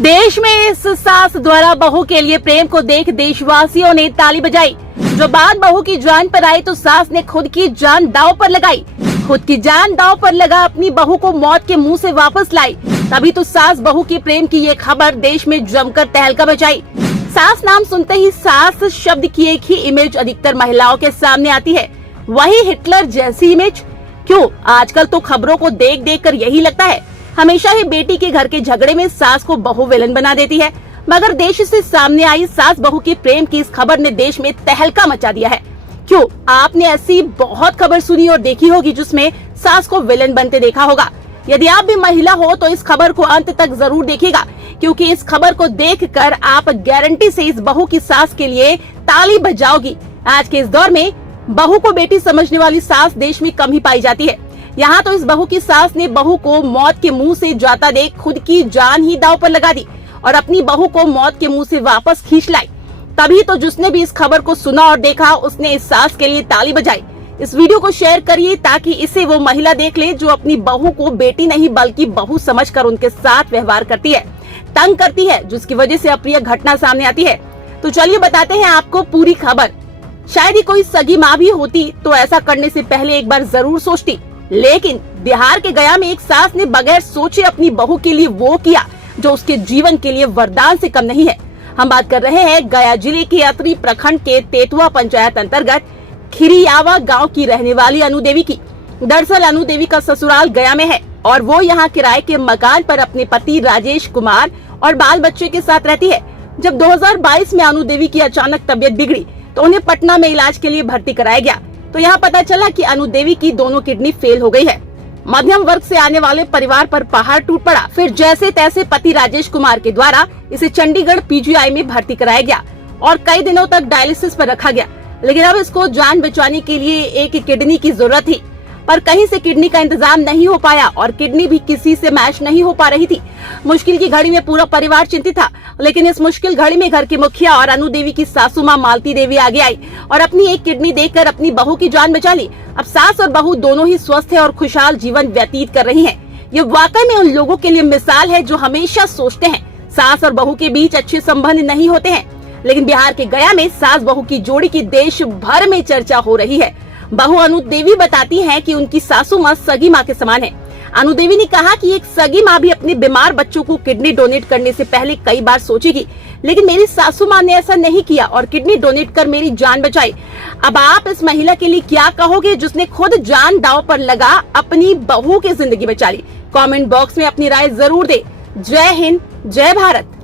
देश में इस सास द्वारा बहू के लिए प्रेम को देख देशवासियों ने ताली बजाई। जो बात बहू की जान पर आई तो सास ने खुद की जान दांव पर लगाई। खुद की जान दांव पर लगा अपनी बहू को मौत के मुंह से वापस लाई। तभी तो सास बहू के प्रेम की ये खबर देश में जमकर तहलका मचाई। सास नाम सुनते ही सास शब्द की एक ही इमेज अधिकतर महिलाओं के सामने आती है, वही हिटलर जैसी इमेज। क्यों? आजकल तो खबरों को देख देख कर यही लगता है। हमेशा ही बेटी के घर के झगड़े में सास को बहू विलन बना देती है, मगर देश से सामने आई सास बहू के प्रेम की इस खबर ने देश में तहलका मचा दिया है। क्यों? आपने ऐसी बहुत खबर सुनी और देखी होगी जिसमें सास को विलन बनते देखा होगा। यदि आप भी महिला हो तो इस खबर को अंत तक जरूर देखिएगा, क्योंकि इस खबर को देखकर आप गारंटी से इस बहू की सास के लिए ताली बजाओगी। आज के इस दौर में बहू को बेटी समझने वाली सास देश में कम ही पाई जाती है। यहाँ तो इस बहू की सास ने बहू को मौत के मुंह से जाता देख खुद की जान ही दांव पर लगा दी और अपनी बहू को मौत के मुंह से वापस खींच लाई। तभी तो जिसने भी इस खबर को सुना और देखा उसने इस सास के लिए ताली बजाई। इस वीडियो को शेयर करिए ताकि इसे वो महिला देख ले जो अपनी बहू को बेटी नहीं बल्कि बहू समझकर उनके साथ व्यवहार करती है, तंग करती है, जिसकी वजह से अप्रिय घटना सामने आती है। तो चलिए बताते हैं आपको पूरी खबर। शायद ही कोई सगी माँ भी होती तो ऐसा करने से पहले एक बार जरूर सोचती, लेकिन बिहार के गया में एक सास ने बगैर सोचे अपनी बहू के लिए वो किया जो उसके जीवन के लिए वरदान से कम नहीं है। हम बात कर रहे हैं गया जिले के अतरी प्रखंड के तेतुआ पंचायत अंतर्गत खिरियावा गांव की रहने वाली अनु देवी की। दरअसल अनु देवी का ससुराल गया में है और वो यहाँ किराए के मकान पर अपने पति राजेश कुमार और बाल बच्चे के साथ रहती है। जब 2022 में अनु देवी की अचानक तबीयत बिगड़ी तो उन्हें पटना में इलाज के लिए भर्ती कराया गया। तो यहाँ पता चला कि अनु देवी की दोनों किडनी फेल हो गई है। मध्यम वर्ग से आने वाले परिवार पर पहाड़ टूट पड़ा। फिर जैसे तैसे पति राजेश कुमार के द्वारा इसे चंडीगढ़ पीजीआई में भर्ती कराया गया और कई दिनों तक डायलिसिस पर रखा गया। लेकिन अब इसको जान बचाने के लिए एक किडनी की जरूरत थी, पर कहीं से किडनी का इंतजाम नहीं हो पाया और किडनी भी किसी से मैच नहीं हो पा रही थी। मुश्किल की घड़ी में पूरा परिवार चिंतित था, लेकिन इस मुश्किल घड़ी में घर की मुखिया और अनु देवी की सासू माँ मालती देवी आगे आई और अपनी एक किडनी देकर अपनी बहू की जान बचा ली। अब सास और बहू दोनों ही स्वस्थ है और खुशहाल जीवन व्यतीत कर रही हैं। ये वाकई में उन लोगों के लिए मिसाल है जो हमेशा सोचते हैं सास और बहू के बीच अच्छे संबंध नहीं होते हैं, लेकिन बिहार के गया में सास बहू की जोड़ी की देश भर में चर्चा हो रही है। बहू अनु देवी बताती हैं कि उनकी सासू माँ सगी माँ के समान है। अनु देवी ने कहा कि एक सगी माँ भी अपने बीमार बच्चों को किडनी डोनेट करने से पहले कई बार सोचेगी, लेकिन मेरी सासू माँ ने ऐसा नहीं किया और किडनी डोनेट कर मेरी जान बचाई। अब आप इस महिला के लिए क्या कहोगे जिसने खुद जान दांव पर लगा अपनी बहू की जिंदगी बचा ली? कमेंट बॉक्स में अपनी राय जरूर दे। जय हिंद, जय भारत।